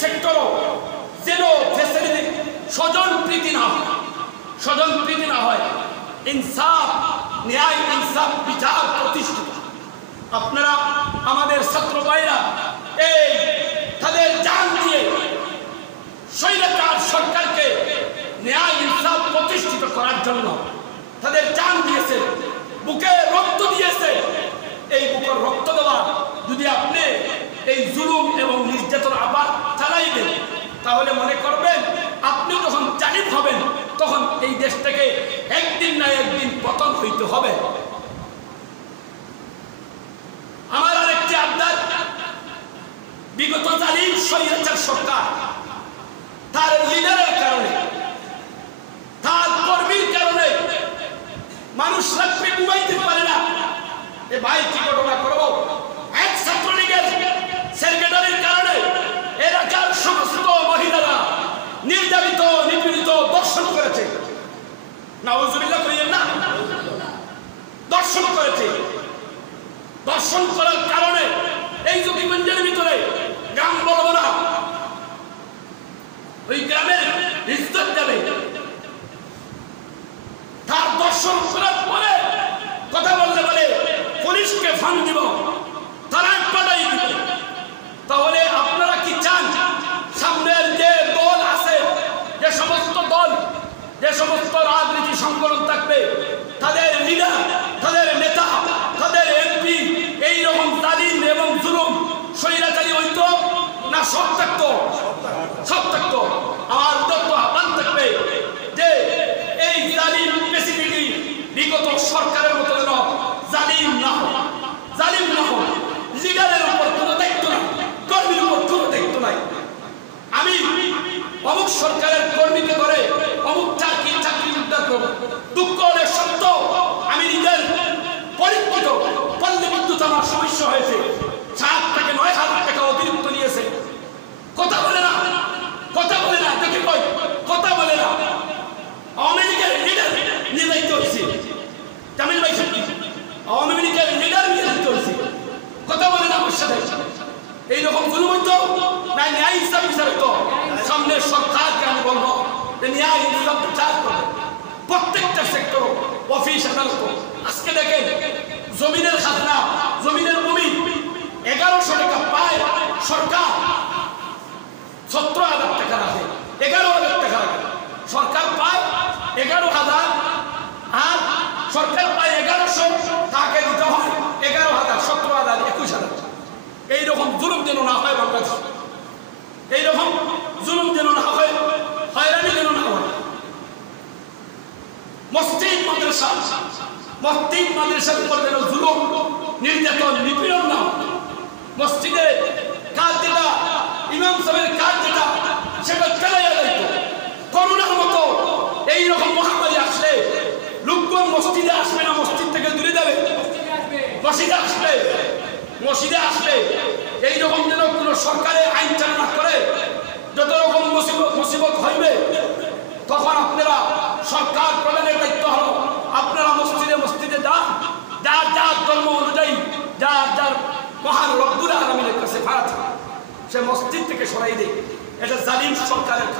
সেক্টরও যেন ফ্যাসিলিটি স্বজন প্রীতি না হয়, ইনসাফ, ন্যায়, ইনসাফ, বিচার প্রতিষ্ঠিত। আপনারা আমাদের ছাত্র ভাইরা এই তাদের জান দিয়ে স্বৈরাচার সরকারকে ন্যায় ইনসাফ প্রতিষ্ঠিত করার জন্য তাদের জান দিয়েছে, বুকে রক্ত দিয়েছে। এই বুকের রক্ত দেওয়া যদি আপনি এই জুলুম এবং নির্যাতন আবার চালাইবেন, তাহলে মনে করবেন আপনি যখন জালিম হবেন তখন এই দেশ থেকে একদিন না একদিন পতন হইতে হবে। আমার আরেকটি আবদার, বিগত জালিম স্বৈরাচার সরকার তার লিডারের কারণে, তার কর্মীর কারণে মানুষ রাত্রে ঘুমাইতে পারে না। এ ভাই কি ঘটনা করবো, এক ছাত্রলীগের সেক্রেটারির কারণে এলাকার সমস্ত মহিলারা নির্যাতিত, নিপীড়িত, দর্শন করেছে। নাউজুবিল্লাহ করিয়েন না, দর্শন করেছে। দর্শন করার কারণে এই জকিগঞ্জের ভিতরে গ্রাম বলবো না, ওই গ্রামের ইজ্জত যাবে। তার দর্শন করার পরে কথা বলতে বলে পুলিশকে ফান দিব, তারা পাঠাই দিবে। তাহলে আপনারা কি চান সামনের যে দল আছে, যে সমস্ত দল, যে সমস্ত রাজনীতি সংগঠন থাকবে, তাদের লিডার, তাদের নেতা, তাদের এমপি এইরকম জালিম এবং জুলুম স্বৈরাচারী হইতো না সব থাকতো? সব থাকতো। আমার উদ্যত আহ্বান থাকবে যে এই জালিম স্পেসিফিকলি বিগত সরকারের মতো যেন জালিম না হয়, জালিম না হয়। লিডারের উপর কোনো দায়িত্ব নাই, কর্মীর উপর কোনো দায়িত্ব নাই। আমি অমুক সরকারের কর্মীকে ধরে অমুক চাকরি উদ্ধার করবো, দুঃখ হলে সত্য। আমি নিজের পরীক্ষিত পল্লী বিদ্যুৎ আমার সমস্যা হয়েছে, 7 থেকে 9,000 টাকা অতিরিক্ত নিয়েছে। কথা বলে না, কথা বলে না, দেখে কই কথা বলে না। আওয়ামী লীগের লিডার নিয়ে দায়িত্ব হয়েছে, জামিল ভাই সত্যি আওয়ামী লীগের লিডার নিয়ে দায়িত্ব হয়েছে, কথা বলে না আমার সাথে। এইরকম জুলুম হইতো না, ন্যায় ইনসাফ বিচার হইতো। সামনের সরকারকে আমি বলবো যে ন্যায় ইনসাফ বিচার করবে প্রত্যেকটা সেক্টর, অফিস, আদালত। আজকে দেখেন জমিনের খাজনা, জমিনের ভূমি 1100 টাকা পায় সরকার, 17,000 টাকা রাখে, 11,000 টাকা রাখে। সরকার পায় 11,000 আর সরকার পায় 1100, তাকে দিতে হয় 11,000, 17,000, 21,000। এইরকম জুলুম যেন না হয় বাংলাদেশ, এইরকম জুলুম যেন না হয়, হয়রানি যেন না হয়। মসজিদ মাদ্রাসার উপর যেন জুলুম, নির্যাতন, নিপীড়ন না। মসজিদে কাজ যেটা, ইমাম সাহেবের কাজ যেটা, সেটা চালাইয়া যাইত। করোনার মতো এইরকম মহামারী আসলে লোকজন মসজিদে আসবে না, মসজিদ থেকে দূরে যাবে। মসজিদে আসলে এইরকম যেন কোনো সরকারে আইন চালনা করে, যত রকম মুসিবত হইবে, তখন আপনারা সরকার প্রধানের দায়িত্ব হলো আপনারা মসজিদে যান, যার ধর্ম অনুযায়ী, যার মহান রব্বুল আলামিনের কাছে প্রার্থনা, সে মসজিদ থেকে সরাই দেয়। এটা জালিম সরকারের